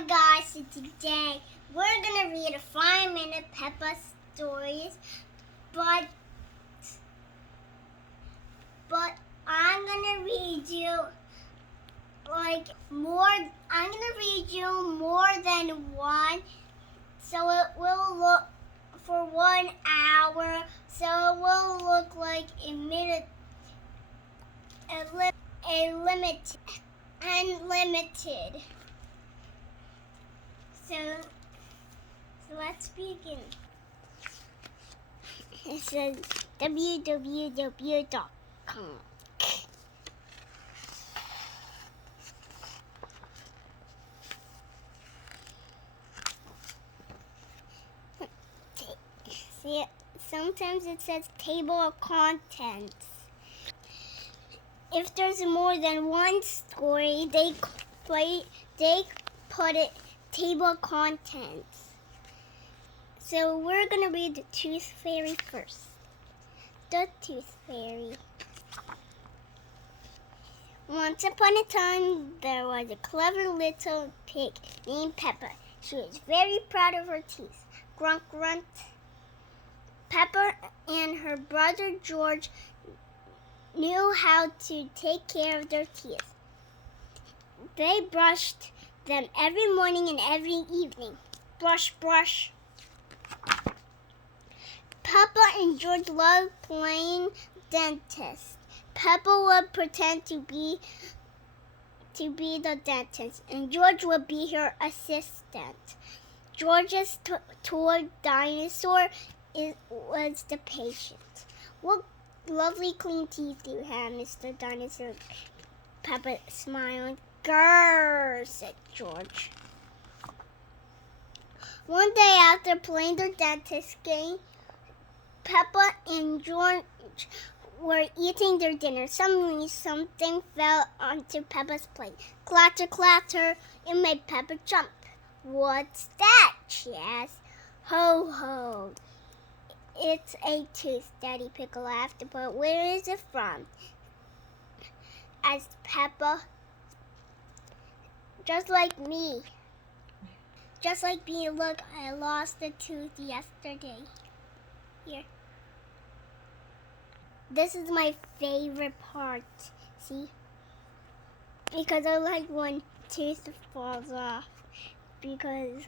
Hi guys, so today we're gonna read a 5-minute Peppa stories, but I'm gonna read you I'm gonna read you more than one, so it will look for 1 hour, so it will look like a minute, unlimited. So let's begin. It says www.com. See, sometimes it says table of contents. If there's more than one story, they put it table of contents. So we're gonna read the Tooth Fairy first. The Tooth Fairy. Once upon a time, there was a clever little pig named Peppa. She was very proud of her teeth. Grunt, grunt. Peppa and her brother George knew how to take care of their teeth. They brushed them every morning and every evening. Brush, brush. Peppa and George loved playing dentist. Peppa would pretend to be the dentist, and George would be her assistant. George's toy dinosaur was the patient. What lovely clean teeth you have, Mr. Dinosaur. Peppa smiled. Grrr, said George. One day after playing the dentist game, Peppa and George were eating their dinner. Suddenly, something fell onto Peppa's plate. Clatter, clatter. It made Peppa jump. What's that? She asked. Ho, ho. It's a tooth, Daddy Pig laughed. But where is it from? Asked Peppa. Just like me. Just like me. Look, I lost a tooth yesterday. Here. This is my favorite part. See? Because I like when tooth falls off. Because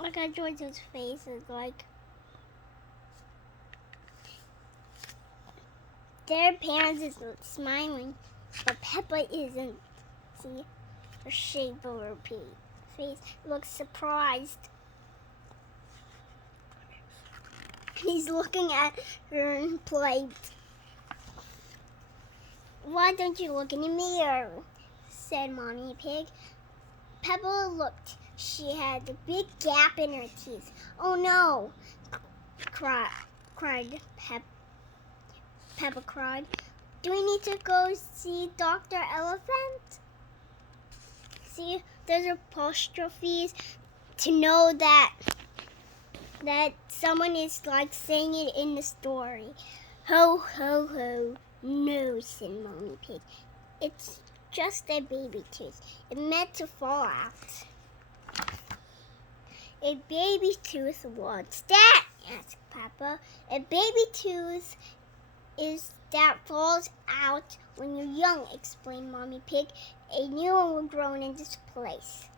look at George's face is like their parents is smiling, but Peppa isn't. See? The shape of her face looks surprised. He's looking at her plate. Why don't you look in the mirror? Said Mommy Pig. Peppa looked. She had a big gap in her teeth. Oh no! cried Peppa cried. Do we need to go see Dr. Elephant? See, there's apostrophes to know that someone is like saying it in the story. Ho, ho, ho. No, said Mommy Pig. It's just a baby tooth. It meant to fall out. A baby tooth, what's that? Asked Peppa. A baby tooth is that falls out when you're young, explained Mommy Pig. A new one will grow in this place.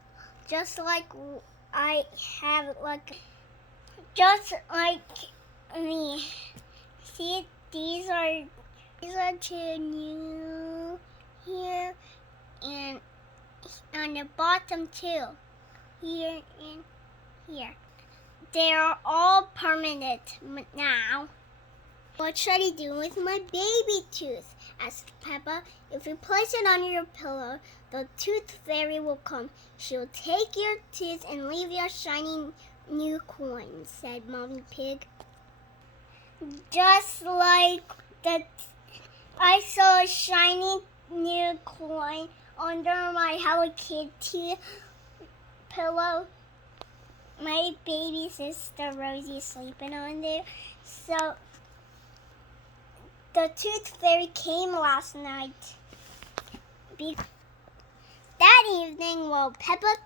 Just like I have just like me. See, these are two new here and on the bottom too. Here and here. They are all permanent now. What should I do with my baby tooth? Asked Peppa. If you place it on your pillow, the Tooth Fairy will come. She'll take your tooth and leave you a shiny new coin, said Mommy Pig. Just like that, I saw a shiny new coin under my Hello Kitty pillow. My baby sister Rosie is sleeping on there. So the Tooth Fairy came last night. That evening while Peppa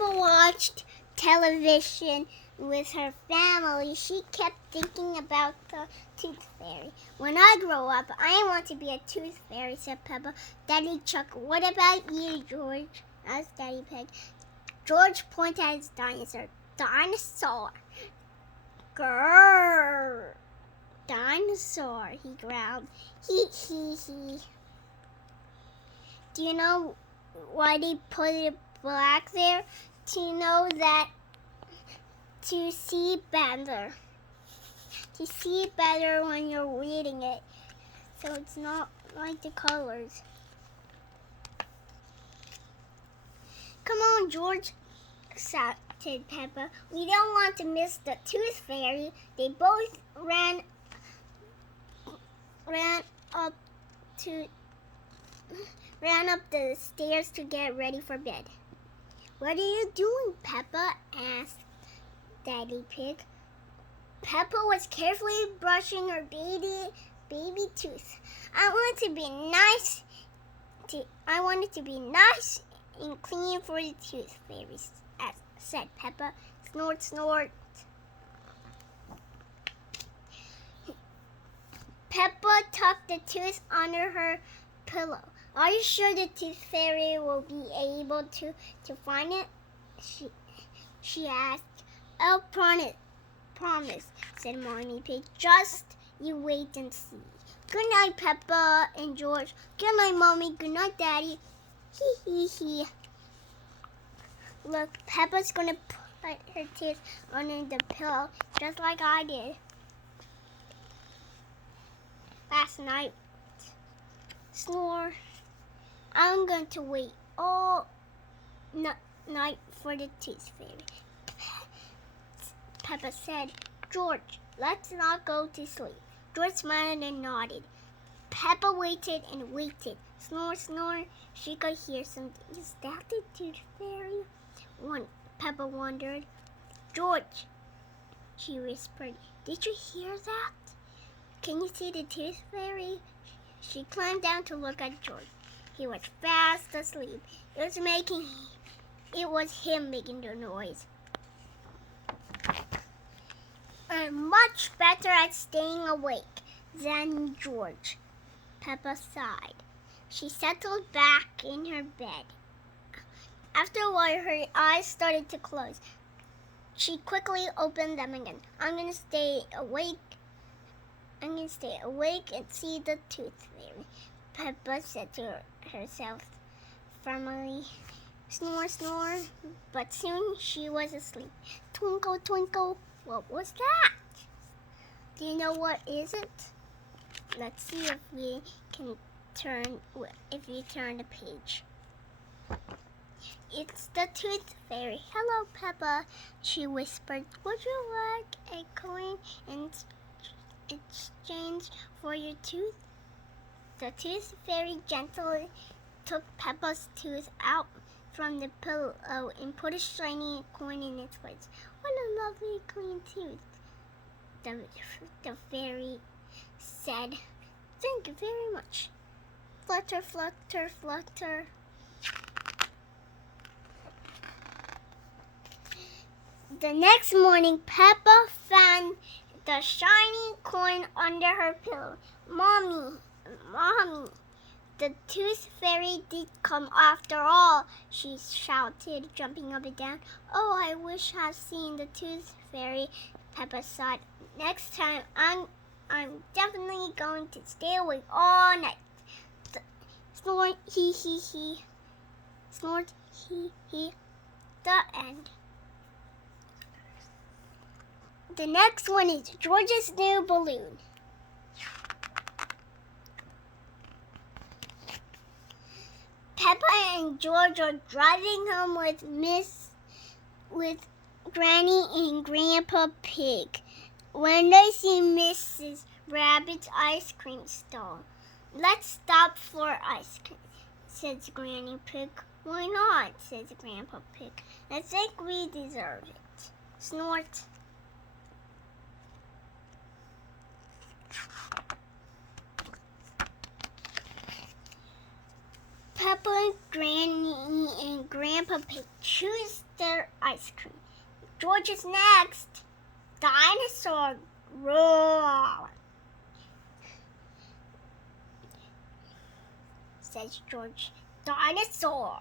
watched television with her family, she kept thinking about the tooth fairy. When I grow up, I want to be a tooth fairy, said Peppa. Daddy chuckled. What about you, George? Asked Daddy Pig. George pointed at his dinosaur. Dinosaur. Grrr. Dinosaur, he growled. He. Do you know why they put it black there? To know that to see better. To see better when you're reading it. So it's not like the colors. Come on, George, said Peppa. We don't want to miss the tooth fairy. They both ran up the stairs to get ready for bed. What are you doing, Peppa? Asked Daddy Pig. Peppa was carefully brushing her baby tooth. I wanted to be nice and clean for the tooth fairy, said Peppa. Snort, snort. Peppa tucked the tooth under her pillow. Are you sure the tooth fairy will be able to find it? She asked. I'll promise, said Mommy Pig. Just you wait and see. Good night, Peppa and George. Good night, Mommy. Good night, Daddy. Hee. Look, Peppa's gonna put her teeth under the pillow, just like I did last night. Snore. I'm going to wait all night for the tooth fairy. Peppa said, George, let's not go to sleep. George smiled and nodded. Peppa waited and waited. Snore, snore. She could hear something. Is that the tooth fairy? Peppa wondered. George, she whispered, did you hear that? Can you see the tooth fairy? She climbed down to look at George. He was fast asleep. It was him making the noise. I'm much better at staying awake than George, Peppa sighed. She settled back in her bed. After a while, her eyes started to close. She quickly opened them again. I'm going to stay awake and see the tooth fairy, Peppa said to herself firmly. Snore, snore. But soon she was asleep. Twinkle, twinkle. What was that? Do you know what is it? Let's see if you turn the page. It's the tooth fairy. Hello, Peppa, she whispered. Would you like a coin in exchange for your tooth? The tooth fairy gently took Peppa's tooth out from the pillow and put a shiny coin in its place. What a lovely clean tooth, the fairy said. Thank you very much. Flutter, flutter, flutter. The next morning, Peppa found the shiny coin under her pillow. Mommy, the tooth fairy did come after all, she shouted, jumping up and down. Oh, I wish I'd seen the tooth fairy, Peppa sighed. Next time, I'm definitely going to stay awake all night. Snort, hee. Snort, hee. The end. The next one is George's new balloon. Peppa and George are driving home with Granny and Grandpa Pig when they see Mrs. Rabbit's ice cream stall. Let's stop for ice cream, says Granny Pig. Why not, says Grandpa Pig. I think we deserve it. Snort. Peppa, Granny, Grandpa Pig chews their ice cream. George is next. Dinosaur roar, says George. Dinosaur.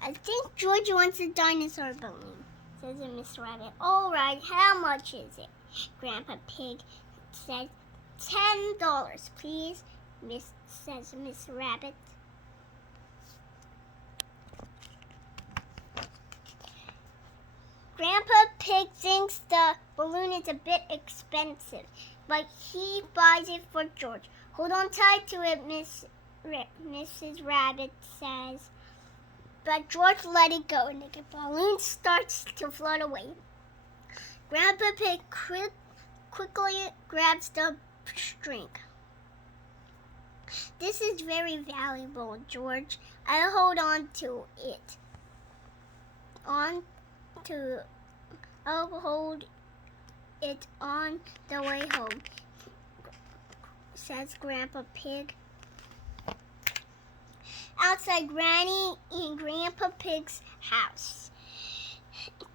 I think George wants a dinosaur balloon, says Miss Rabbit. All right, how much is it? Grandpa Pig says, $10, please, says Miss Rabbit. Grandpa Pig thinks the balloon is a bit expensive, but he buys it for George. Hold on tight to it, Mrs. Rabbit says. But George let it go, and the balloon starts to float away. Grandpa Pig quickly grabs the string. This is very valuable, George. I'll hold on to it. I'll hold it on the way home, says Grandpa Pig. Outside Granny and Grandpa Pig's house,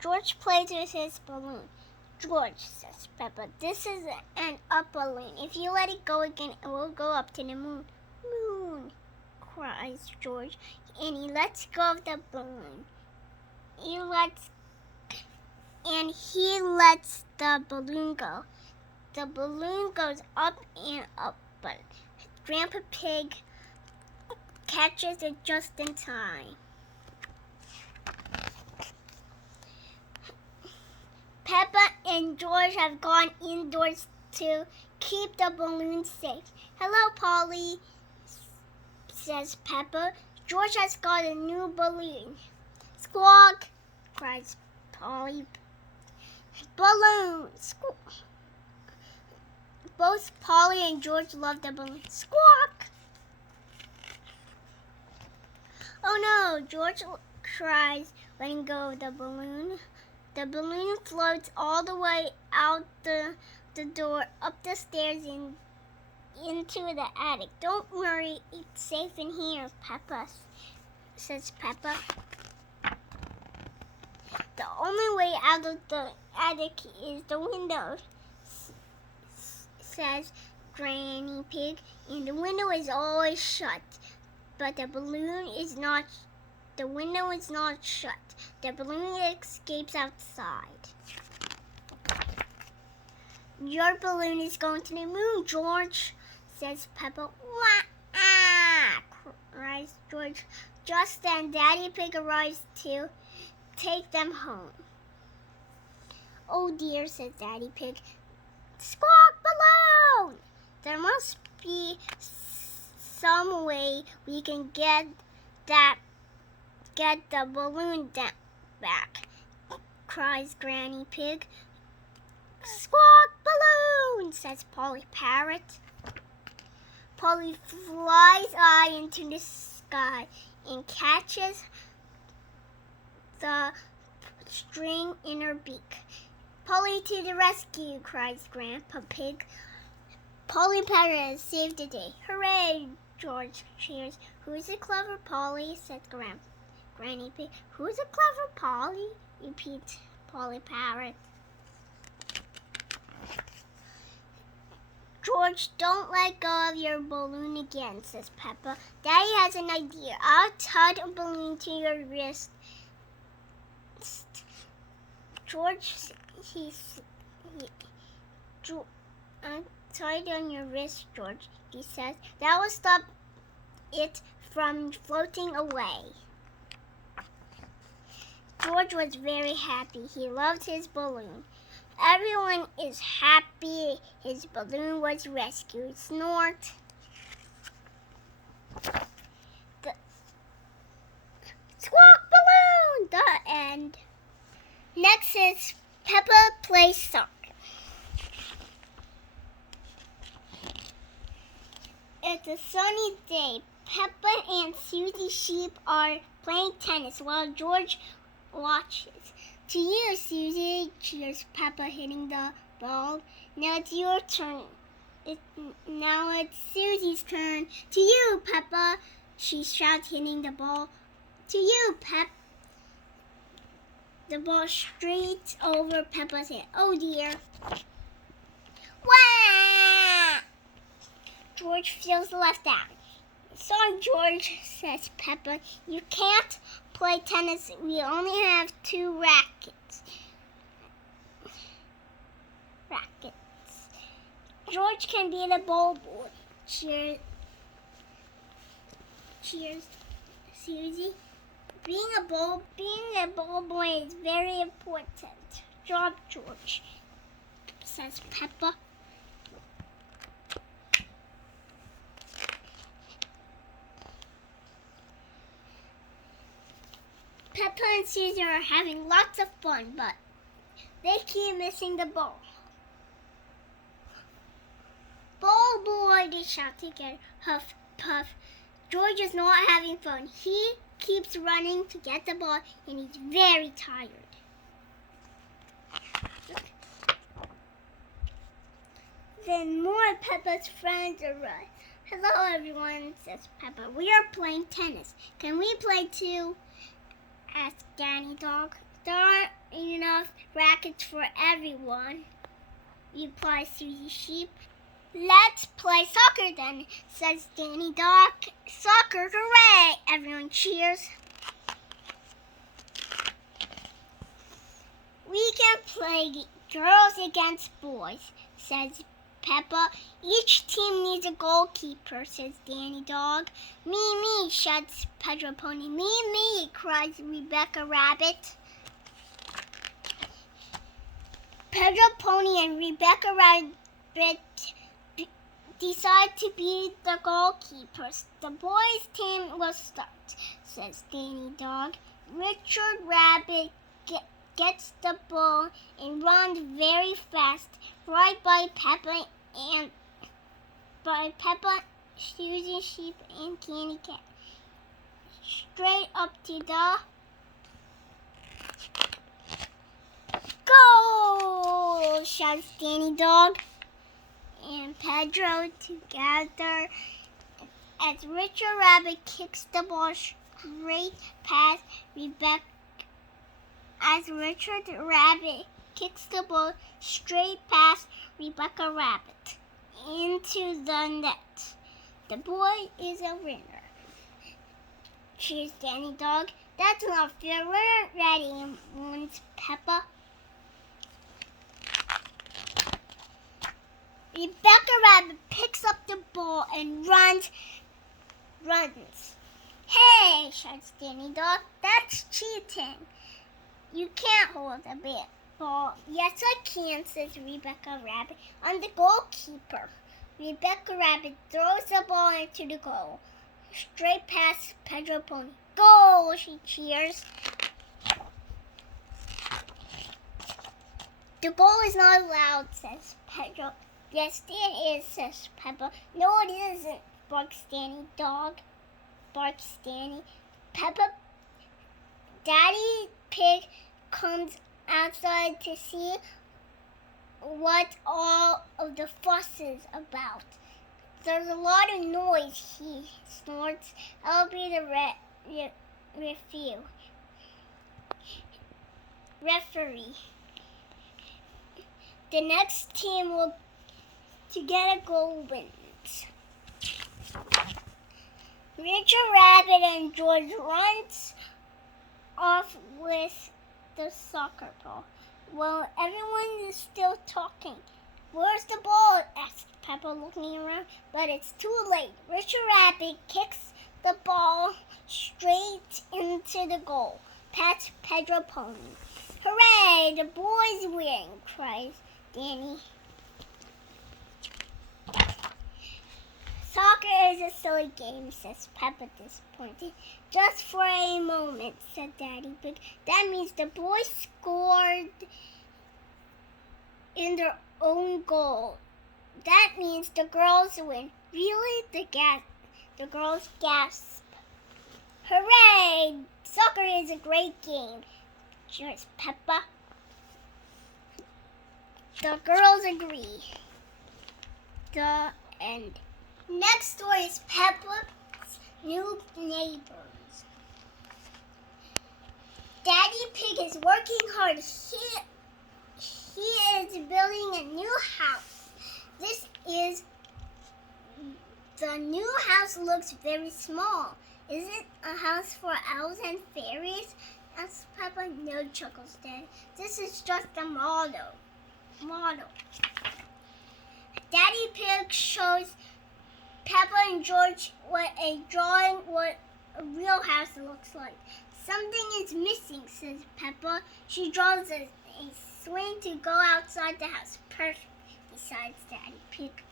George plays with his balloon. George, says Peppa, this is an up balloon. If you let it go again, it will go up to the moon. Moon, cries George, and he lets go of the balloon. He lets the balloon go. The balloon goes up and up, but Grandpa Pig catches it just in time. Peppa and George have gone indoors to keep the balloon safe. Hello, Polly, says Peppa. George has got a new balloon. Squawk, cries Polly. Balloon! Both Polly and George love the balloon. Squawk! Oh no, George cries, letting go of the balloon. The balloon floats all the way out the door, up the stairs, and into the attic. Don't worry, it's safe in here, Peppa, says Peppa. The only way out of the attic is the window, says Granny Pig, and the window is always shut. But the window is not shut. The balloon escapes outside. Your balloon is going to the moon, George, says Peppa. Wah! Cries George. Just then, Daddy Pig arrives to take them home. Oh dear, says Daddy Pig. Squawk balloon! There must be some way we can get the balloon back, cries Granny Pig. Squawk balloon, says Polly Parrot. Polly flies high into the sky and catches the string in her beak. Polly to the rescue, cries Grandpa Pig. Polly Parrot has saved the day. Hooray! George cheers. Who's a clever Polly? Said Granny Pig. Who's a clever Polly? Repeats Polly Parrot. George, don't let go of your balloon again, says Peppa. Daddy has an idea. I'll tie a balloon to your wrist. George, tied on your wrist, George, he says. That will stop it from floating away. George was very happy. He loved his balloon. Everyone is happy his balloon was rescued. Snort. Squawk balloon! The end. Next is Peppa plays soccer. It's a sunny day. Peppa and Susie Sheep are playing tennis while George watches. To you, Susie, cheers Peppa, hitting the ball. Now it's your turn. Now it's Susie's turn. To you, Peppa, she shouts, hitting the ball. To you, Pep. the ball straight over Peppa's head. Oh dear. Wah! George feels left out. Sorry, George, says Peppa. You can't play tennis. We only have 2 rackets. George can be the ball boy. Cheers, Susie. Being a ball boy is very important. Job, George, says Peppa. Peppa and Susie are having lots of fun, but they keep missing the ball. Ball boy, they shout together. Huff, puff. George is not having fun. He keeps running to get the ball, and he's very tired. Then more of Peppa's friends arrive. Hello, everyone, says Peppa. We are playing tennis. Can we play too? Asked Danny Dog. There aren't enough rackets for everyone, replies Susie Sheep. Let's play soccer then, says Danny Dog. Soccer, hooray! Everyone cheers. We can play girls against boys, says Peppa. Each team needs a goalkeeper, says Danny Dog. Me, shouts Pedro Pony. Me, cries Rebecca Rabbit. Pedro Pony and Rebecca Rabbit decide to be the goalkeepers. The boys' team will start, says Danny Dog. Richard Rabbit gets the ball and runs very fast right by Peppa, Susie Sheep, and Candy Cat. Straight up to the goal, shouts Danny Dog and Pedro together as Richard Rabbit kicks the ball straight past Rebecca. As Richard Rabbit kicks the ball straight past Rebecca Rabbit into the net. The boy is a winner. Cheers, Danny Dog. That's not fair. We're ready, moans Peppa. Rebecca Rabbit picks up the ball and runs. Hey, shouts Danny Dog. That's cheating. You can't hold a ball. Yes, I can, says Rebecca Rabbit. I'm the goalkeeper. Rebecca Rabbit throws the ball into the goal, straight past Pedro Pony. Goal, she cheers. The goal is not allowed, says Pedro. Yes, it is, says Peppa. No, it isn't, barks Danny Dog. Peppa, Daddy Pig comes outside to see what all of the fuss is about. There's a lot of noise, he snorts. I'll be the referee. The next team to get a goal wins. Richard Rabbit and George runs off with the soccer ball. Well, everyone is still talking. Where's the ball? Asked Peppa, looking around. But it's too late. Richard Rabbit kicks the ball straight into the goal, past Pedro Pony. Hooray! The boys win, cries Danny. Soccer is a silly game, says Peppa, disappointed. Just for a moment, said Daddy Pig. That means the boys scored in their own goal. That means the girls win. Really? The girls gasp. Hooray! Soccer is a great game, cheers Peppa. The girls agree. The end. Next story is Peppa's New Neighbors. Daddy Pig is working hard. He is building a new house. The new house looks very small. Is it a house for elves and fairies? Asked Peppa. No, chuckles Daddy. This is just a model. Daddy Pig shows Peppa and George what a real house looks like. Something is missing, says Peppa. She draws a swing to go outside the house. Perfect, decides Daddy Pig.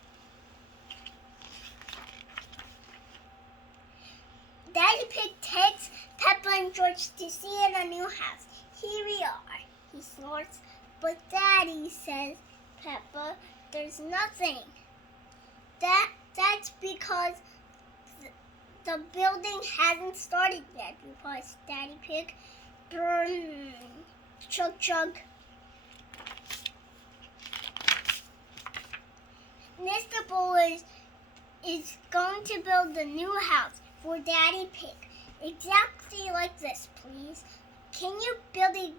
Daddy Pig takes Peppa and George to see the new house. Here we are, he snorts. But Daddy, says Peppa, there's nothing. That's because the building hasn't started yet, replies Daddy Pig. Brrrr. Chug chug. Mr. Bull is going to build a new house for Daddy Pig. Exactly like this, please. Can you build it,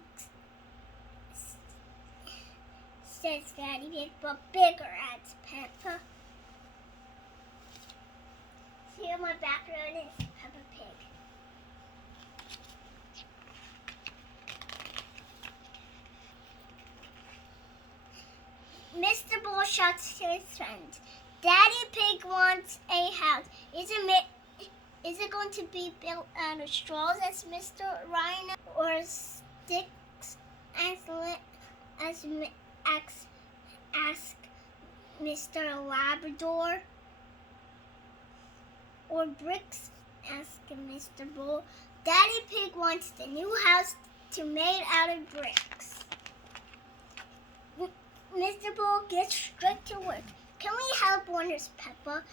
says Daddy Pig, but bigger, adds Peppa. Here my background is Peppa Pig. Mr. Bull shouts to his friends. Daddy Pig wants a house. Is it going to be built out of straws as Mr. Rhino, or sticks as asked Mr. Labrador? Or bricks? Asked Mr. Bull. Daddy Pig wants the new house to made out of bricks. Mr. Bull gets straight to work. Can we help, wonders Peppa.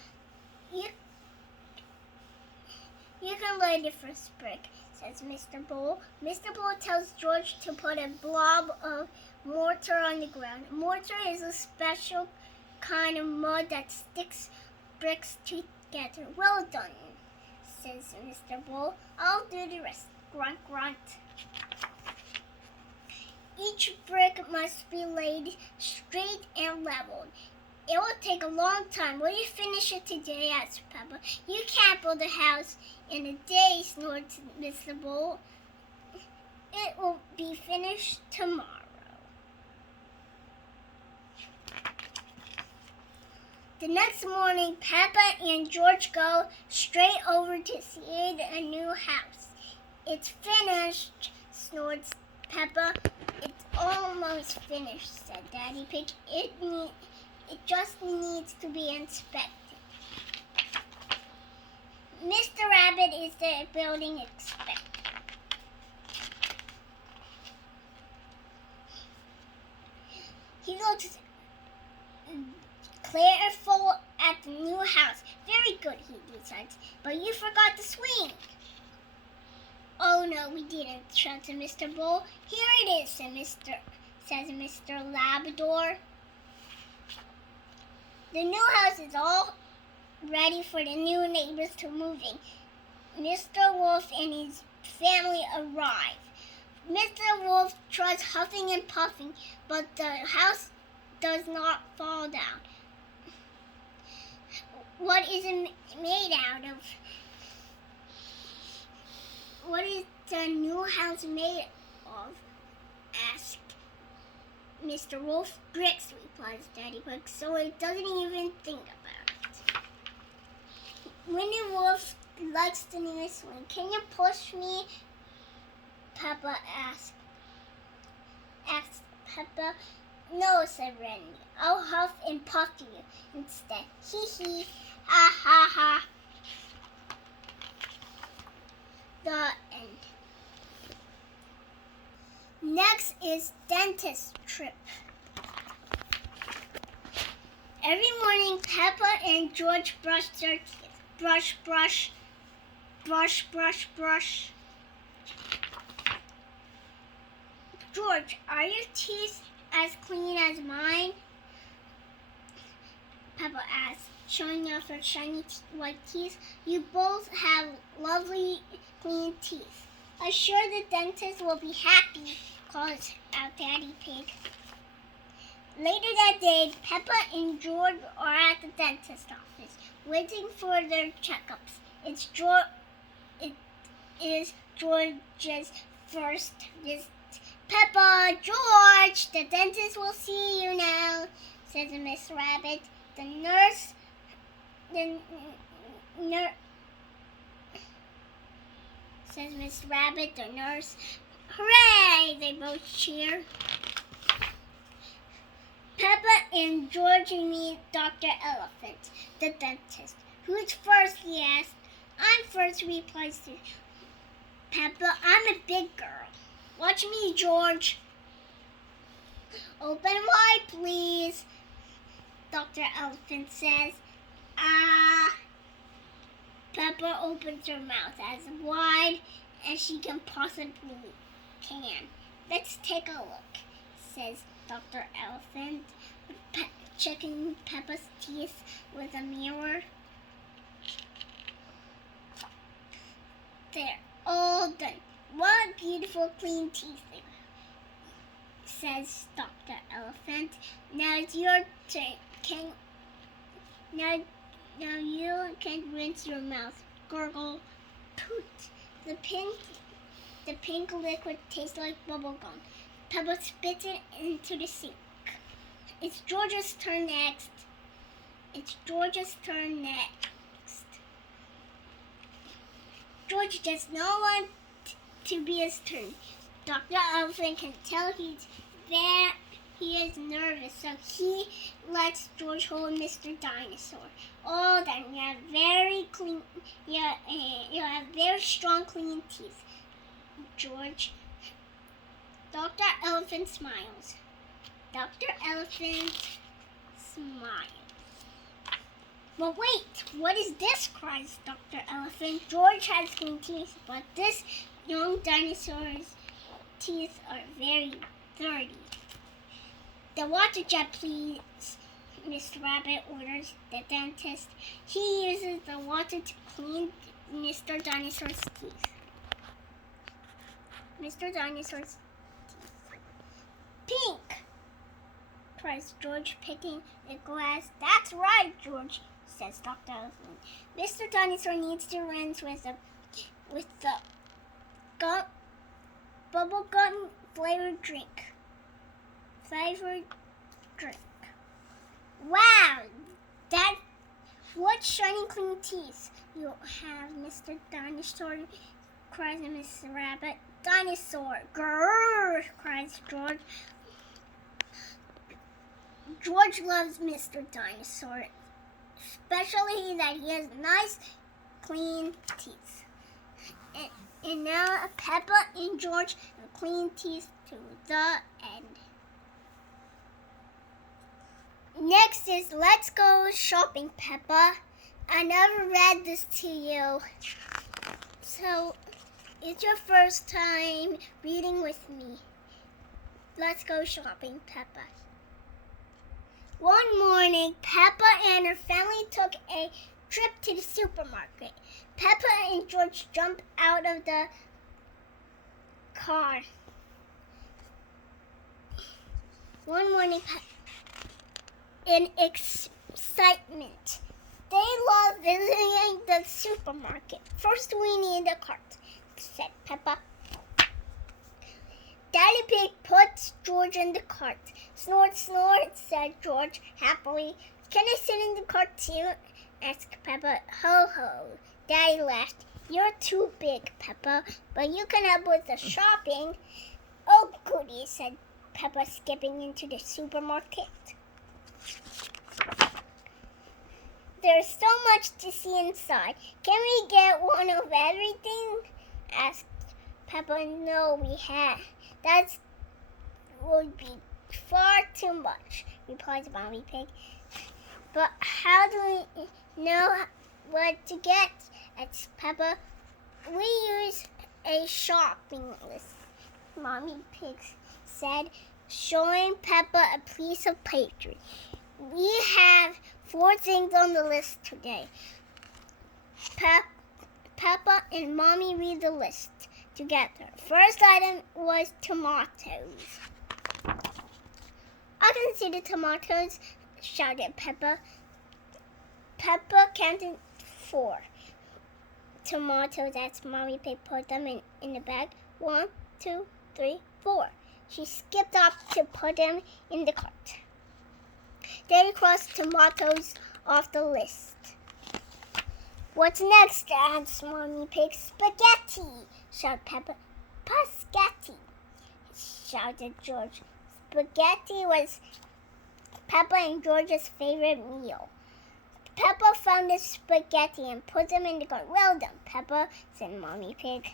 You can lay the first brick, says Mr. Bull. Mr. Bull tells George to put a blob of mortar on the ground. Mortar is a special kind of mud that sticks bricks together. Well done, says Mr. Bull. I'll do the rest. Grunt, grunt. Each brick must be laid straight and leveled. It will take a long time. Will you finish it today? Asked Peppa. You can't build a house in a day, snorted Mr. Bull. It will be finished tomorrow. The next morning, Peppa and George go straight over to see the new house. It's finished, snorts Peppa. It's almost finished, said Daddy Pig. It just needs to be inspected. Mr. Rabbit is the building inspector. He looks careful at the new house. Very good, he decides. But you forgot the swing. Oh no, we didn't, shouts Mr. Bull. Here it is, says Mr. Labrador. The new house is all ready for the new neighbors to move in. Mr. Wolf and his family arrive. Mr. Wolf tries huffing and puffing, but the house does not fall down. What is it made out of? What is the new house made of? Asked Mr. Wolf. Bricks, replies Daddy Pig, so it doesn't even think about it. Winnie Wolf likes the new swing. Can you push me? Peppa asked Peppa. No, said Randy. I'll huff and puff you instead. Hee hee. Ha ha ha. The end. Next is dentist trip. Every morning, Peppa and George brush their teeth. Brush, brush, brush, brush, brush. George, are your teeth as clean as mine? Peppa asked, showing off her shiny white teeth. You both have lovely clean teeth. I'm sure the dentist will be happy, calls out Daddy Pig. Later that day, Peppa and George are at the dentist's office, waiting for their checkups. It is George's first visit. Peppa, George, the dentist will see you now, says Miss Rabbit. The nurse, says Miss Rabbit, the nurse. Hooray! They both cheer. Peppa and George meet Dr. Elephant, the dentist. Who's first, he asked. I'm first, replies Peppa. I'm a big girl. Watch me, George. Open wide, please, Dr. Elephant says. Peppa opens her mouth as wide as she can possibly can. Let's take a look, says Dr. Elephant, checking Peppa's teeth with a mirror. They're all done. What beautiful clean teeth, says Dr. Elephant. Now it's your turn. Now you can rinse your mouth. Gurgle. Poot. The pink liquid tastes like bubble gum. Peppa spits it into the sink. It's George's turn next. George does not want to be his turn. Dr. Elephant can tell he is nervous, so he lets George hold Mr. Dinosaur. Oh, then you have very strong, clean teeth, George. Dr. Elephant smiles. But wait, what is this? Cries Dr. Elephant. George has clean teeth, but this young dinosaur's teeth are very dirty. The water jet, please, Miss Rabbit orders the dentist. He uses the water to clean Mr. Dinosaur's teeth. Pink, cries George, picking a glass. That's right, George, says Dr. Elephant. Mr. Dinosaur needs to rinse with the bubble gum flavored drink. Wow, what shiny clean teeth you have, Mr. Dinosaur, cries Miss Rabbit. Dinosaur, grrr, cries George. George loves Mr. Dinosaur, especially that he has nice, clean teeth. And now Peppa and George have clean teeth to the end. Next is Let's Go Shopping, Peppa. I never read this to you, so it's your first time reading with me. Let's go shopping, Peppa. One morning, Peppa and her family took a trip to the supermarket. Peppa and George jumped out of the car. One morning, in excitement, they loved visiting the supermarket. First, we need a cart, said Peppa. Daddy Pig put George in the cart. Snort, snort, said George happily. Can I sit in the cart too? Asked Peppa. Ho, ho. Daddy laughed. You're too big, Peppa, but you can help with the shopping. Oh, goody, said Peppa, skipping into the supermarket. There's so much to see inside. Can we get one of everything? Asked Peppa. No, we have. That would be far too much, replied Mommy Pig. But how do we know what to get? Asked Peppa. We use a shopping list, Mommy Pig said, showing Peppa a piece of paper. We have 4 things on the list today. Peppa and Mommy read the list. together. First item was tomatoes. I can see the tomatoes, shouted Peppa. Peppa counted 4 tomatoes as Mommy Pig put them in the bag. 1, 2, 3, 4. She skipped up to put them in the cart. Daddy crossed tomatoes off the list. What's next? asked Mommy Pig. Spaghetti, shouted Peppa. Paschetti, shouted George. Spaghetti was Peppa and George's favorite meal. Peppa found the spaghetti and put them in the cart. Well done, Peppa, said Mommy Pig.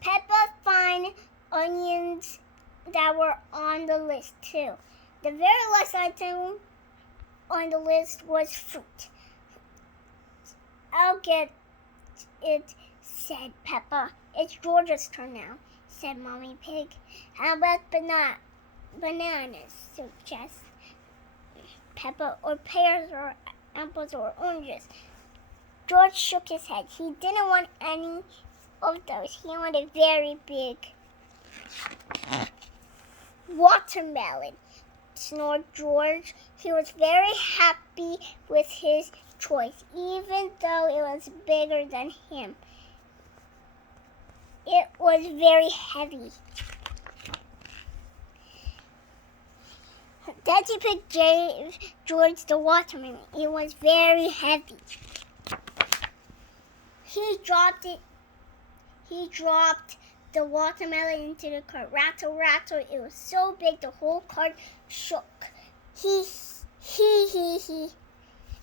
Peppa found onions that were on the list too. The very last item on the list was fruit. I'll get it, said Peppa. It's George's turn now, said Mommy Pig. How about bananas, suggested Peppa, or pears or apples or oranges. George shook his head. He didn't want any of those. He wanted very big watermelon, snored George. He was very happy with his choice, even though it was bigger than him. It was very heavy. Daddy Pig gave George the watermelon. It was very heavy. He dropped the watermelon into the cart. Rattle, rattle. It was so big the whole cart shook. He.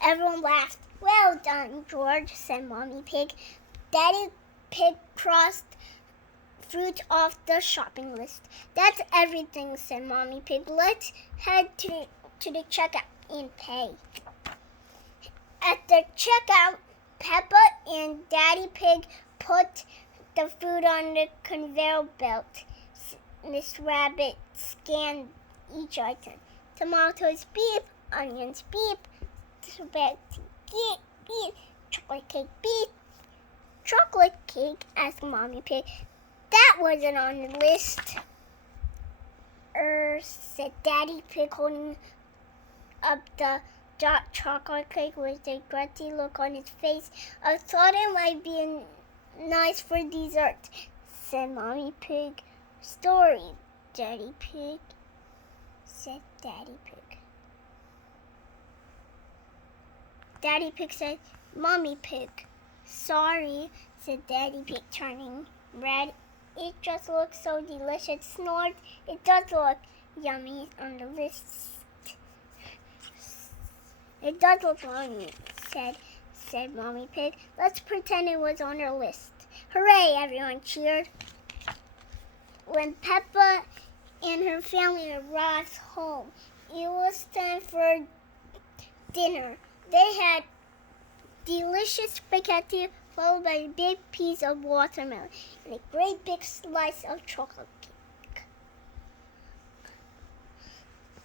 Everyone laughed. Well done, George, said Mommy Pig. Daddy Pig crossed fruit off the shopping list. That's everything, said Mommy Pig. Let's head to the checkout and pay. At the checkout, Peppa and Daddy Pig put the food on the conveyor belt. Miss Rabbit scanned each item. Tomatoes, beep. Onions, beep. Spaghetti, beep, beep. Chocolate cake, beep. Chocolate cake, asked Mommy Pig. That wasn't on the list. Said Daddy Pig, holding up the dark chocolate cake with a grunty look on his face. I thought it might be nice for dessert, said Mommy Pig. Story, Daddy Pig, said Daddy Pig. Daddy Pig said, Mommy Pig. Sorry, said Daddy Pig, turning red. It just looks so delicious, snored. It does look yummy on the list. It does look yummy, said Mommy Pig. Let's pretend it was on our list. Hooray, everyone cheered. When Peppa and her family arrived home, it was time for dinner. They had delicious spaghetti followed by a big piece of watermelon and a great big slice of chocolate cake.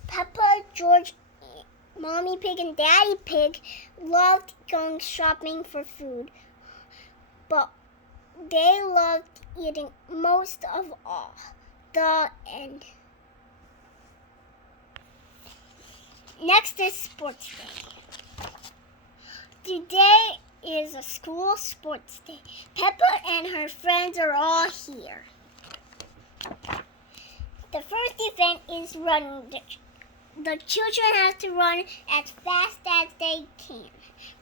Peppa, George, Mommy Pig, and Daddy Pig loved going shopping for food, but they loved eating most of all. The end. Next is sports day. Today is a school sports day. Peppa and her friends are all here. The first event is running. The children have to run as fast as they can.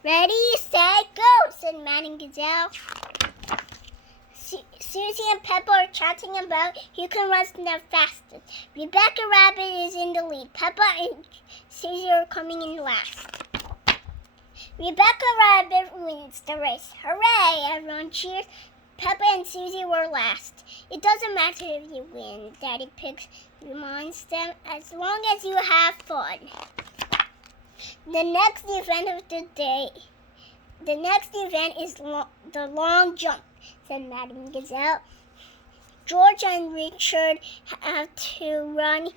Ready, set, go, said Madame Gazelle. Susie and Peppa are chatting about who can run the fastest. Rebecca Rabbit is in the lead. Peppa and Susie are coming in last. Rebecca Rabbit wins the race. Hooray! Everyone cheers. Peppa and Susie were last. It doesn't matter if you win, Daddy Pig reminds them, as long as you have fun. The next event of the day. The next event is the long jump, said Madame Gazelle. George and Richard have to run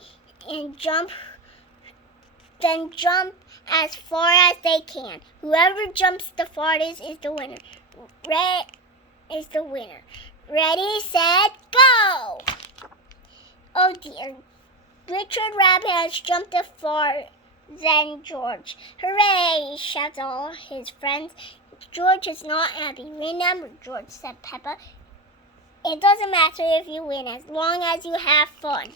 and jump then jump as far as they can. Whoever jumps the farthest is the winner. Ready, set, go! Oh dear. Richard Rabbit has jumped far than George. Hooray! Shouts all his friends. George is not happy. Remember, George, said Peppa. It doesn't matter if you win as long as you have fun.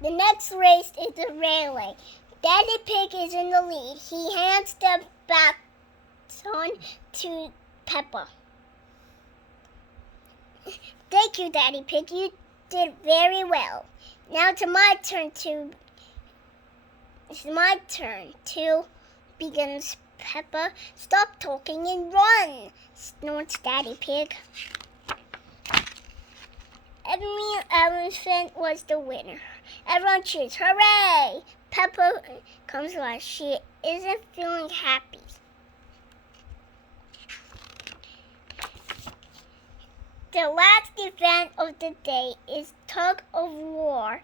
The next race is the relay. Daddy Pig is in the lead. He hands the baton to Peppa. Thank you, Daddy Pig. You did very well. Now it's my turn to begins Peppa. Stop talking and run, snorts Daddy Pig. Every elephant was the winner. Everyone cheers, hooray! Peppa comes last. She isn't feeling happy. The last event of the day is tug of war.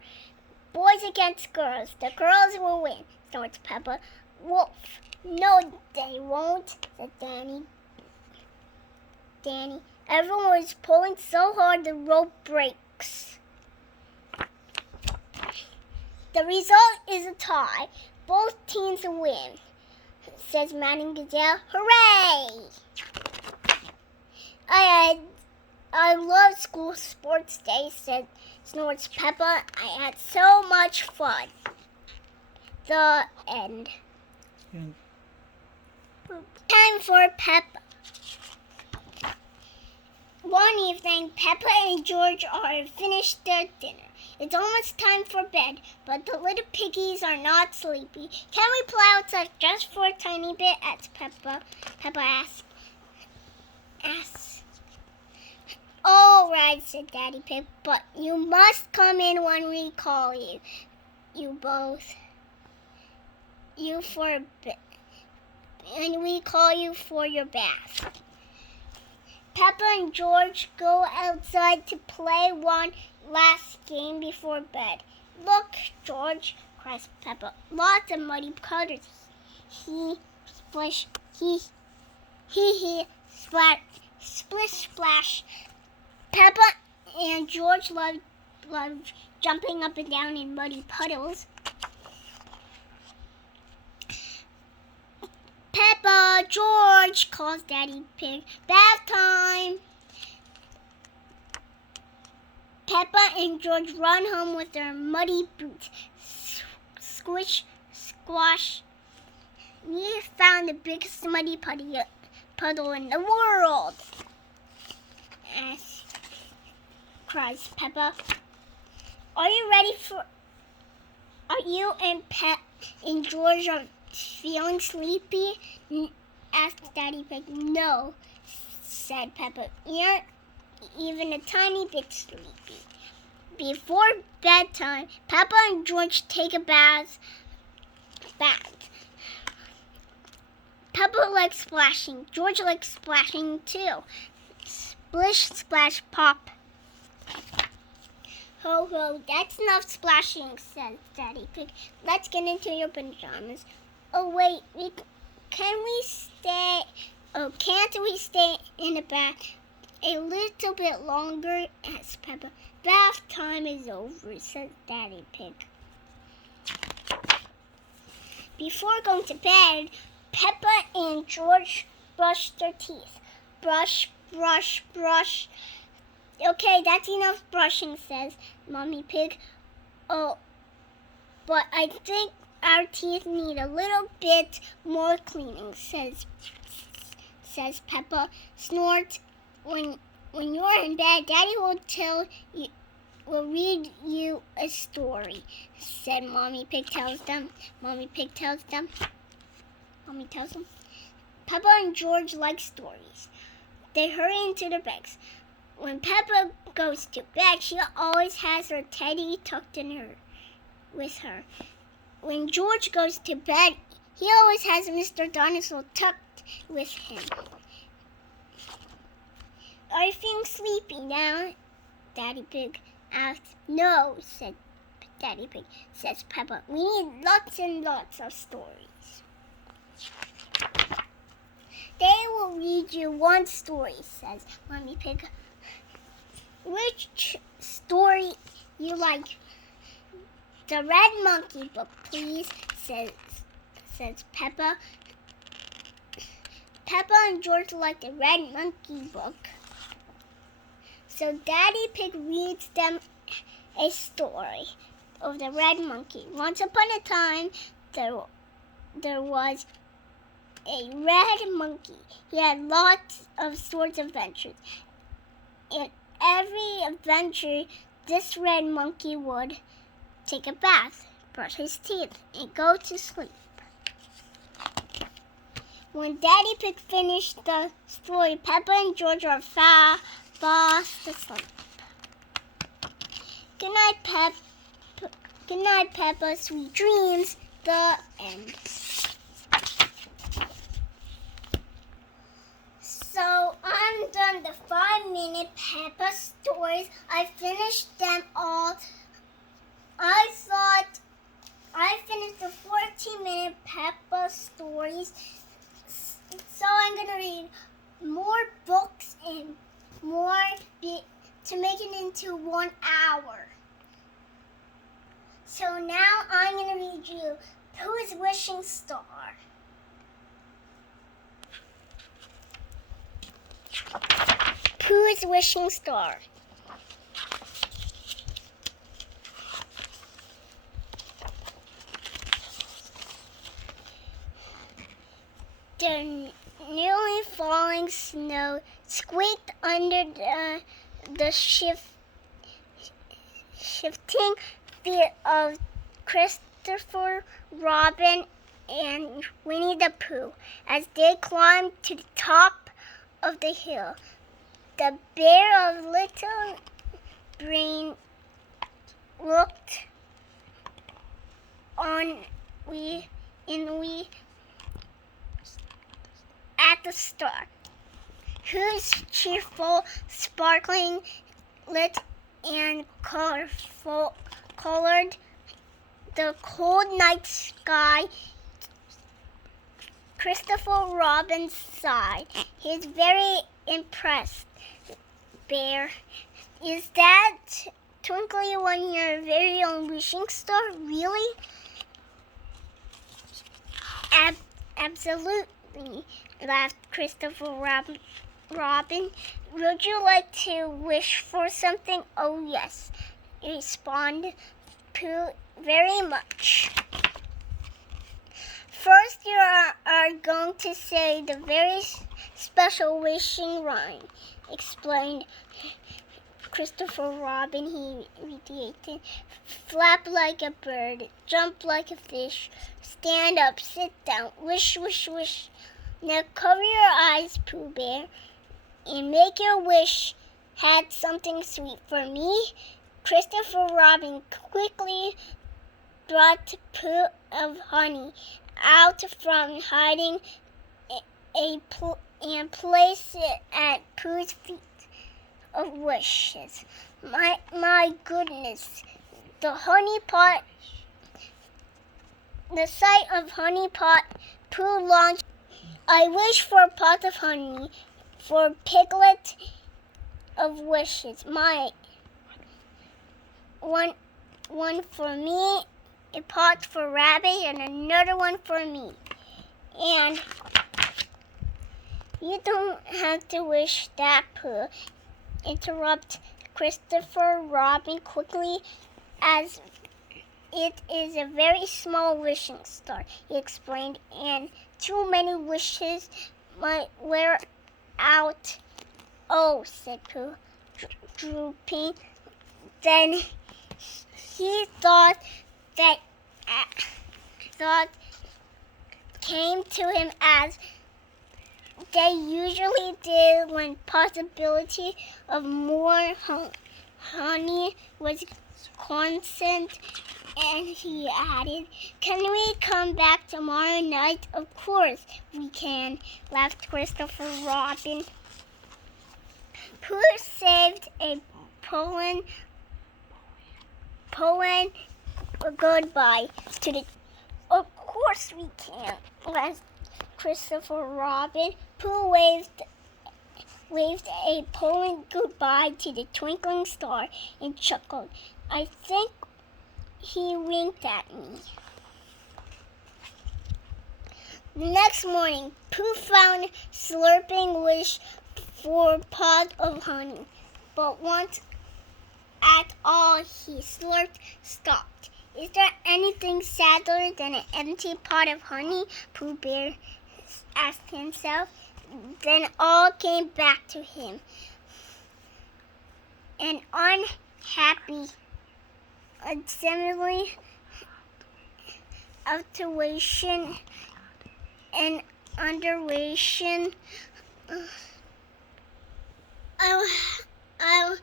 Boys against girls. The girls will win, snorts Peppa. Wolf. No, they won't, said Danny. Everyone was pulling so hard the rope breaks. The result is a tie. Both teams win, says Madame Gazelle. Hooray! I love school sports day, snorts Peppa. I had so much fun. The end. Time for Peppa. One evening, Peppa and George are finished their dinner. It's almost time for bed, but the little piggies are not sleepy. Can we play outside just for a tiny bit? Asked Peppa. Peppa asks. All right, said Daddy Pig, but you must come in when we call you. And we call you for your bath. Peppa and George go outside to play one last game before bed. Look, George, cries Peppa. Lots of muddy puddles. Splish, splash, splish, splash. Peppa and George love jumping up and down in muddy puddles. Peppa, George, calls Daddy Pig. Bath time. Peppa and George run home with their muddy boots. Squish, squash. We found the biggest muddy puddle in the world, cries Peppa. Are you and George feeling sleepy? Asked Daddy Pig. No, said Peppa. You're even a tiny bit sleepy. Before bedtime, Peppa and George take a bath. Peppa likes splashing. George likes splashing too. Splish, splash, pop. Ho, ho, that's enough splashing, said Daddy Pig. Let's get into your pajamas. Oh, wait, can't we stay in the bath a little bit longer? Asked Peppa. Bath time is over, said Daddy Pig. Before going to bed, Peppa and George brushed their teeth. Brush, brush, brush. Okay, that's enough brushing, says Mommy Pig. Oh, but I think our teeth need a little bit more cleaning, says Peppa. Snort. When you're in bed, Daddy will read you a story, said Mommy Pig tells them. Mommy tells them. Peppa and George like stories. They hurry into their beds. When Peppa goes to bed, she always has her teddy tucked in with her. When George goes to bed, he always has Mr. Dinosaur tucked with him. Are you feeling sleepy now? Daddy Pig asked. No, said Daddy Pig, says Peppa. We need lots and lots of stories. They will read you one story, says Mommy Pig. Which story you like? The Red Monkey book, please, says Peppa. Peppa and George like the Red Monkey book. So Daddy Pig reads them a story of the Red Monkey. Once upon a time, there was a red monkey. He had lots of sorts of adventures. In every adventure, this red monkey would take a bath, brush his teeth, and go to sleep. When Daddy Pig finished the story, Peppa and George are fast asleep. Good night, Peppa. Good night, Peppa. Sweet dreams. The end. So I'm done the 5-minute Peppa stories. I finished them all. I thought I finished the 14-minute Peppa stories. So I'm going to read more books and more to make it into 1 hour. So now I'm going to read you Pooh's Wishing Star. Pooh's Wishing Star. The nearly falling snow squeaked under the shifting feet of Christopher Robin and Winnie the Pooh as they climbed to the top of the hill. The bear of Little Brain looked on at the star, whose cheerful, sparkling, lit, and colored the cold night sky. Christopher Robin sighed. He's very impressed. Bear, is that twinkly one your very own wishing star? Really? Absolutely, laughed Christopher Robin. Would you like to wish for something? Oh, yes, responded Pooh, very much. First, you are going to say the very special wishing rhyme, explained Christopher Robin. He reiterated, flap like a bird, jump like a fish, stand up, sit down, wish, wish, wish. Now cover your eyes, Pooh Bear, and make your wish. Had something sweet for me? Christopher Robin quickly brought a poo of honey out from hiding and placed it at Pooh's feet of wishes. My goodness, the sight of honey pot, Pooh launched. I wish for a pot of honey for Piglet of wishes. My one for me, a pot for Rabbit, and another one for me. And you don't have to wish that, Pooh, interrupted Christopher Robin quickly, as it is a very small wishing star, he explained, and too many wishes might wear out. Oh, said Pooh, drooping. Then he thought came to him as they usually did when possibility of more honey was constant, and he added, can we come back tomorrow night? Of course we can, laughed Christopher Robin. Pooh saved a pollen goodbye to the... Of course we can, laughed Christopher Robin. Pooh waved a polite goodbye to the twinkling star and chuckled. I think he winked at me. The next morning, Pooh found slurping wish for a pot of honey, but once at all he slurped, stopped. Is there anything sadder than an empty pot of honey? Pooh Bear asked himself. Then all came back to him. An unhappy, assembly alteration and underration. I'll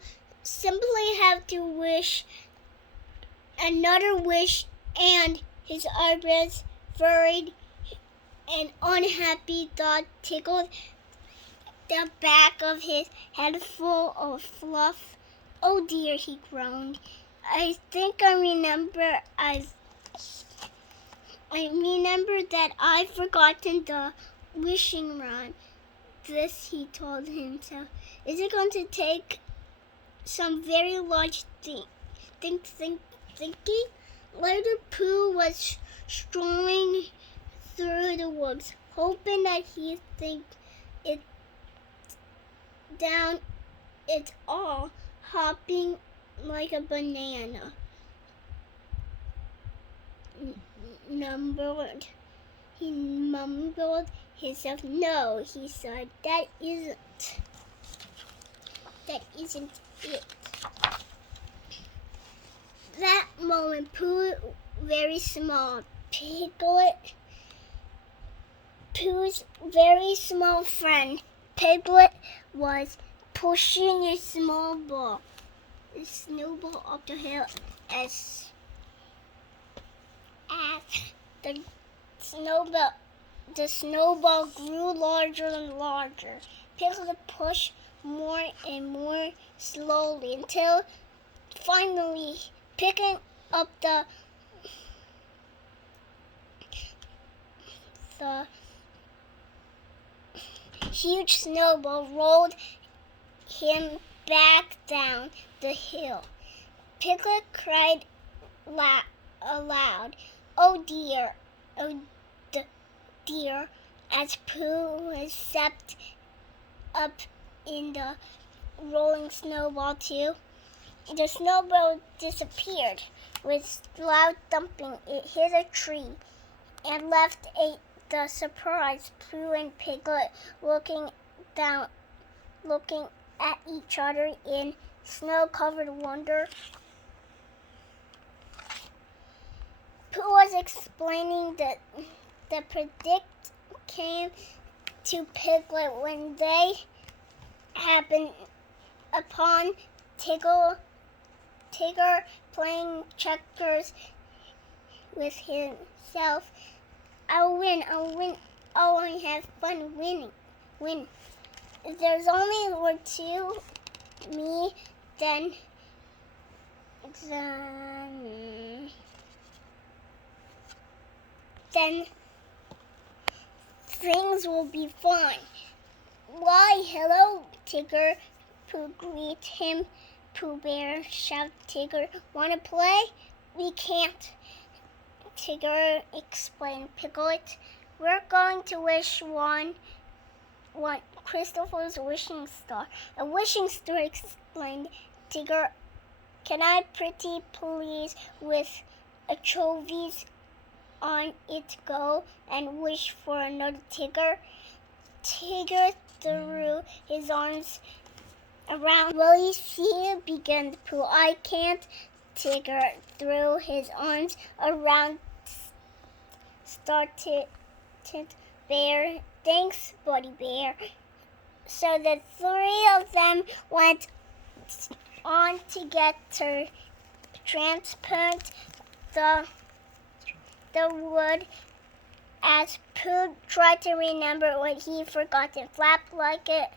simply have to wish another wish, and his eyebrows furrowed. An unhappy thought tickled the back of his head full of fluff. Oh dear, he groaned. I think I remember that I've forgotten the wishing rod. This, he told himself, is it going to take some very large thinking? Later, Pooh was strolling through the woods, hoping that he'd think it down it all, hopping like a banana. He mumbled himself. No, he said, that isn't it. That moment, Pooh, very small, Pooh's very small friend, Piglet, was pushing a snowball up the hill as the snowball grew larger and larger. Piglet pushed more and more slowly until finally, picking up the huge snowball, rolled him back down the hill. Piglet cried aloud, oh dear, as Pooh stepped up in the rolling snowball too. The snowball disappeared with loud thumping. It hit a tree and left the surprised Pooh and Piglet looking at each other in snow-covered wonder. Pooh was explaining that the predict came to Piglet when they happened upon Tigger playing checkers with himself. I'll win. Oh, I have fun winning. If there's only were two me, then things will be fine. Why, hello, Tigger. Pooh greeted him. Pooh Bear, shouted Tigger. Wanna play? We can't, Tigger explained Piglet. We're going to wish one Christopher's wishing star. A wishing star, explained Tigger. Can I pretty please with a trophies on it go and wish for another Tigger? Tigger threw his arms around. Will you see? Began Pooh. I can't. Tigger threw his arms around started Bear. Thanks, Buddy Bear. So the three of them went on to get to transplant the wood. As Pooh tried to remember what he forgotten, flapped like a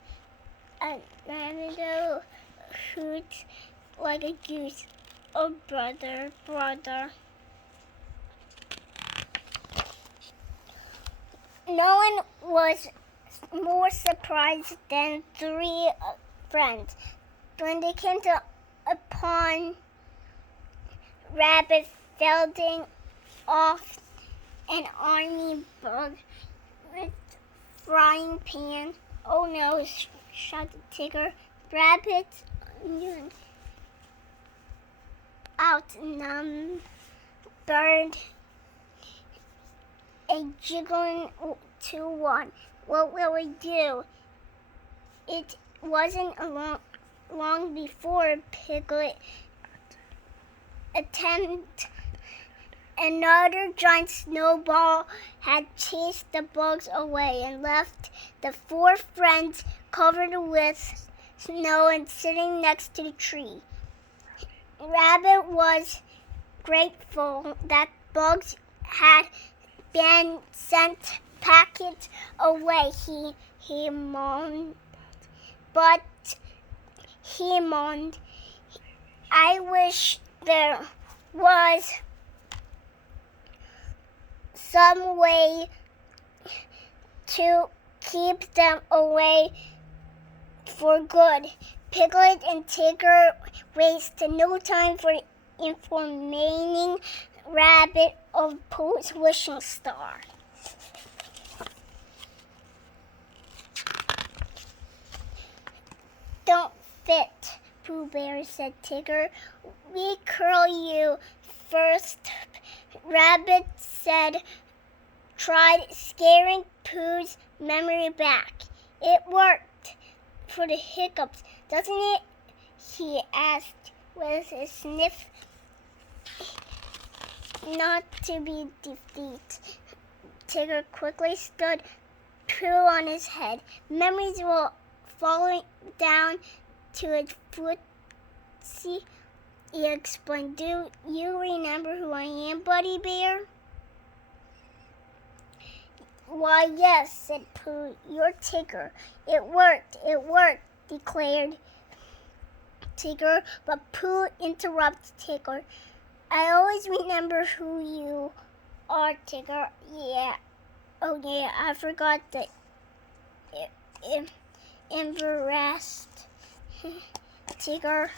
rainbow, hoot like a goose. Oh, brother. No one was more surprised than three friends when they came to upon Rabbit fending off an army bug with frying pan. "Oh no!" shouted Tigger. Rabbit outnumbered a jiggling 2-1. "What will we do?" It wasn't long before Piglet attempted. Another giant snowball had chased the bugs away and left the four friends covered with snow and sitting next to the tree. Rabbit was grateful that bugs had been sent packets away. He moaned, but he moaned, "I wish there was some way to keep them away for good." Piglet and Tigger wasted no time for informing Rabbit of Pooh's wishing star. "Don't fit, Pooh Bear," said Tigger. "We curl you first." Rabbit said, tried scaring Pooh's memory back. "It worked for the hiccups, doesn't it?" he asked with a sniff. Not to be defeated, Tigger quickly stood Pooh on his head. "Memories will fall down to its foot. See," he explained. "Do you remember who I am, Buddy Bear?" "Why, yes," said Pooh. "You're Tigger." It worked, declared Tigger, but Pooh interrupted Tigger. "I always remember who you are, Tigger." "Yeah, oh yeah, I forgot the embarrassed Tigger."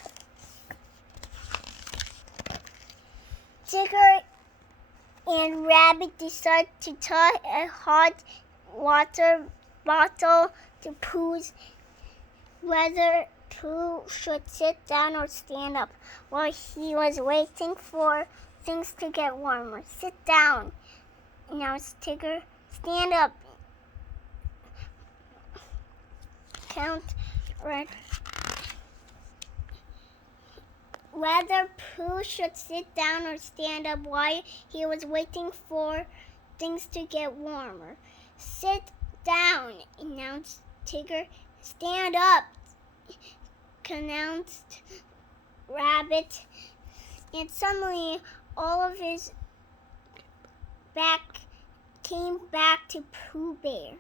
Tigger and Rabbit decided to tie a hot water bottle to Pooh's, whether Pooh should sit down or stand up while he was waiting for things to get warmer. "Sit down," announced Tigger. "Stand up." Count Red. Whether Pooh should sit down or stand up while he was waiting for things to get warmer. "Sit down," announced Tigger. "Stand up," announced Rabbit. And suddenly all of his back came back to Pooh Bear.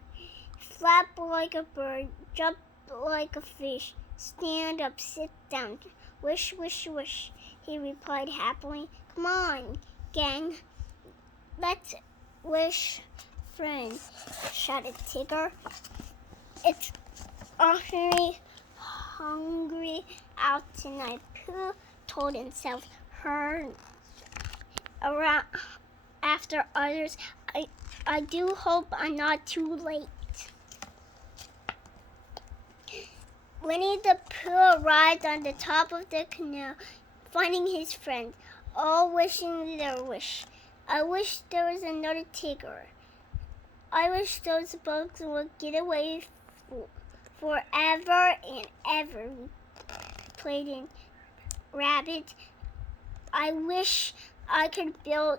"Flap like a bird, jump like a fish, stand up, sit down, wish, wish, wish," he replied happily. "Come on, gang, let's wish friend," shouted Tigger. "It's awfully hungry out tonight," Pooh told himself. Heard around after others. I do hope I'm not too late." Winnie the Pooh arrived on the top of the canal, finding his friends, all wishing their wish. "I wish there was another Tigger. I wish those bugs would get away forever and ever," pleaded Rabbit. "I wish I could build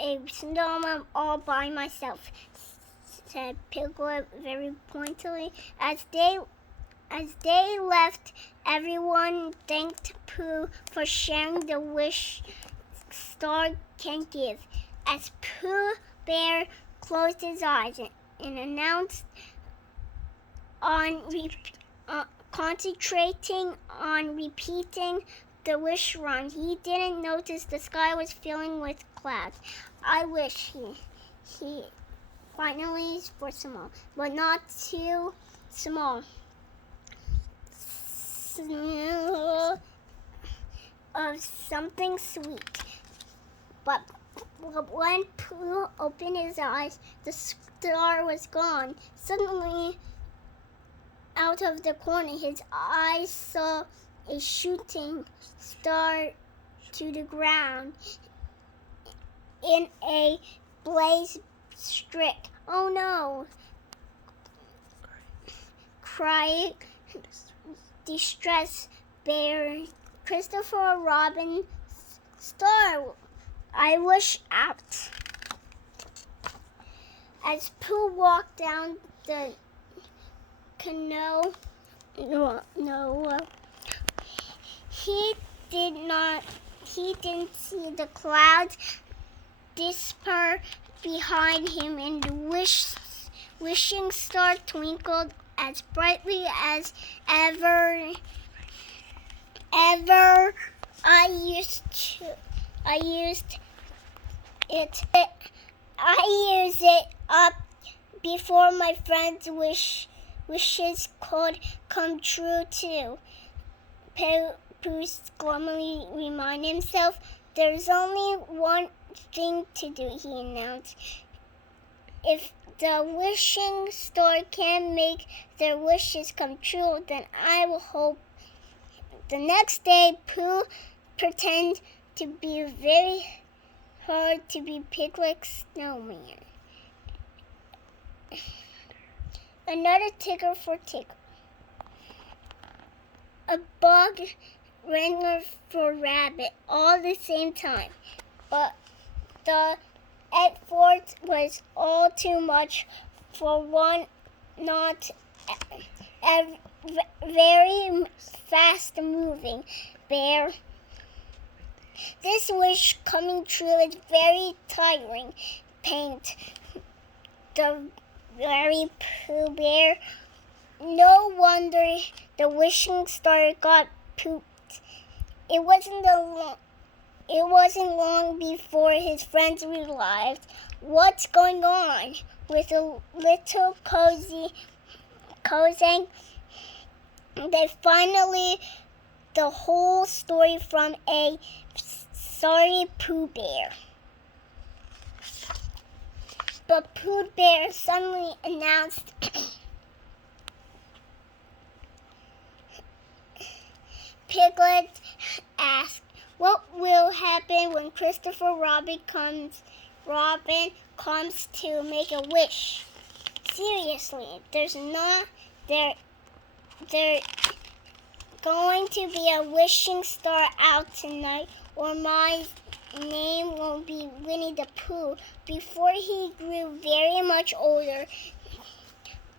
a snowman all by myself," said Piglet very pointedly. As they left, everyone thanked Pooh for sharing the wish star can give. As Pooh Bear closed his eyes and announced on concentrating on repeating the wish rhyme, he didn't notice the sky was filling with clouds. "I wish," he finally for small, but not too small. Smell of something sweet. But when Pooh opened his eyes, the star was gone. Suddenly, out of the corner, his eyes saw a shooting star to the ground in a blaze streak. "Oh no!" cried distressed bear. "Christopher Robin's star, I wish out." As Pooh walked down the canal, he didn't see the clouds disappear behind him, and the wishing star twinkled as brightly as ever. I use it up before my friends' wishes could come true too. Pooh glumly reminded himself. "There's only one thing to do," he announced. "If the wishing star can make their wishes come true, then I will hope." The next day, Pooh pretended to be very hard to be Piglet's snowman. Another ticker for Tickle. A bug wrangler for Rabbit, all the same time. But the effort was all too much for one not very fast-moving bear. This wish coming true is very tiring. Paint the very Pooh Bear. No wonder the wishing star got pooped. It wasn't long before his friends realized what's going on. With a little cozy, they finally the whole story from a sorry Pooh Bear. But Pooh Bear suddenly announced, Piglet asked, "What will happen when Christopher Robin comes to make a wish?" "Seriously, there's going to be a wishing star out tonight, or my name will be Winnie the Pooh." Before he grew very much older,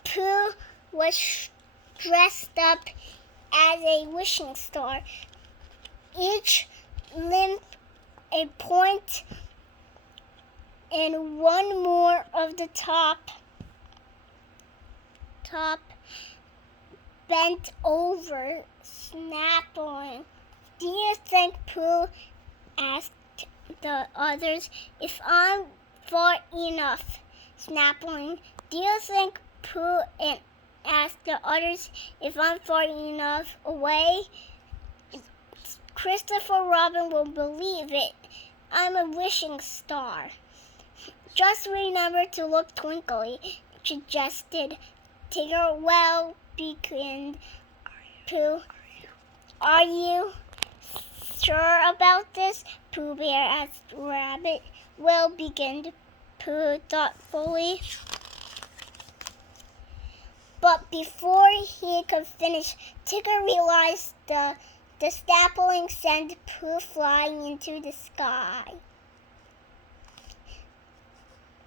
Pooh was dressed up as a wishing star, each limb a point and one more of the top bent over, snapping. "Do you think, Pooh," asked the others, "if I'm far enough?" Snapping. "Do you think, Pooh," and asked the others, "if I'm far enough away?" "Christopher Robin will believe it. I'm a wishing star." "Just remember to look twinkly," suggested Tigger. "Well," began Pooh. "Are you sure about this?" Pooh Bear asked Rabbit. "Well," began Pooh thoughtfully. But before he could finish, Tigger realized the sapling sent Pooh flying into the sky.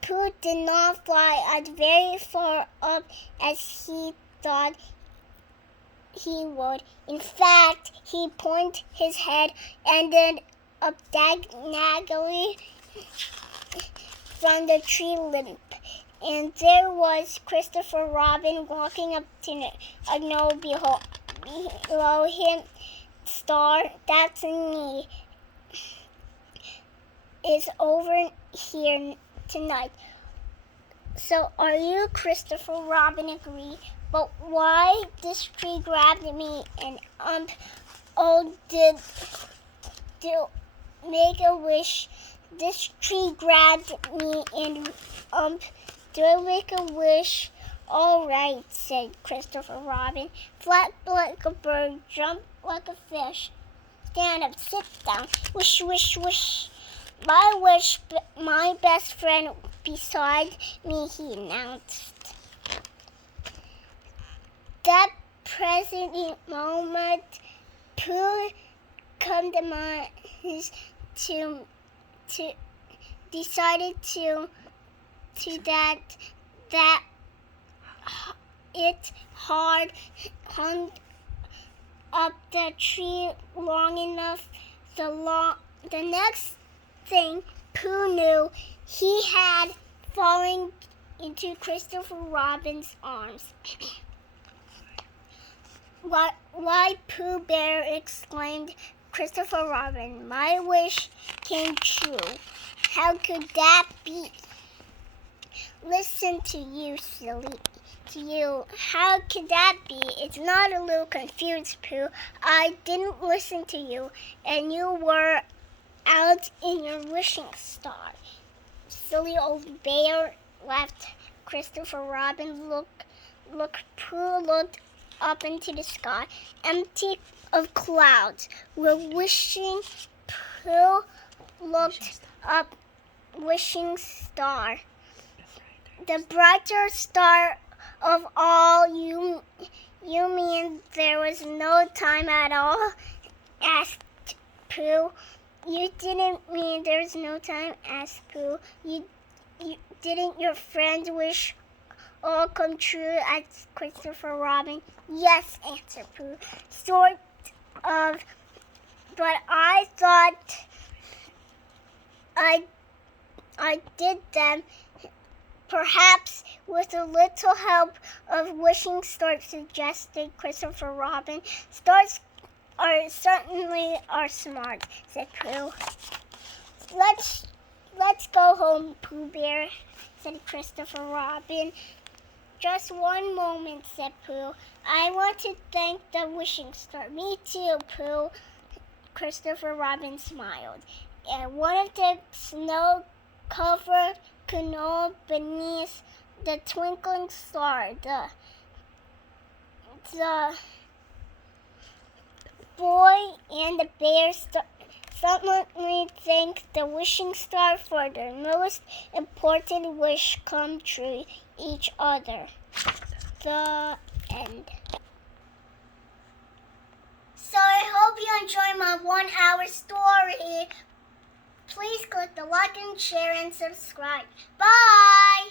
Pooh did not fly as very far up as he thought he would. In fact, he pointed his head, ended up diagonally from the tree limb, and there was Christopher Robin walking up to no below him. "Star, that's me. Is over here tonight. So are you, Christopher Robin? Agree. But why this tree grabbed me and did make a wish. This tree grabbed me and do I make a wish? All right, said Christopher Robin. Flap like a bird, jump like a fish. Stand up, sit down, wish, wish, wish. My wish, my best friend beside me, he announced. That present moment, Pooh come to mind to decided to that it hard hung up the tree long enough. The next thing Pooh knew, he had fallen into Christopher Robin's arms. Why, Pooh Bear, exclaimed Christopher Robin. My wish came true. How could that be? Listen to you, silly. To you. How could that be? It's not a little confused, Pooh. I didn't listen to you, and you were out in your wishing star. Silly old bear, laughed Christopher Robin. Pooh looked up into the sky, empty of clouds. We're wishing. Pooh looked up, wishing star. The brighter star of all. You mean there was no time at all? Asked Pooh. You didn't mean there's no time? Asked Pooh. You didn't your friend's wish all come true? Asked Christopher Robin. Yes, answered Pooh. Sort of, but I thought I did them. Perhaps with a little help of wishing stars, suggested Christopher Robin. Stars certainly are smart, said Pooh. Let's go home, Pooh Bear, said Christopher Robin. Just one moment, said Pooh. I want to thank the wishing star. Me too, Pooh. Christopher Robin smiled. And one of the snow-covered canoe beneath the twinkling star, the boy and the bear suddenly thanked the wishing star for their most important wish come true each other. The end. So I hope you enjoyed my 1-hour story. Please click the like and share and subscribe. Bye!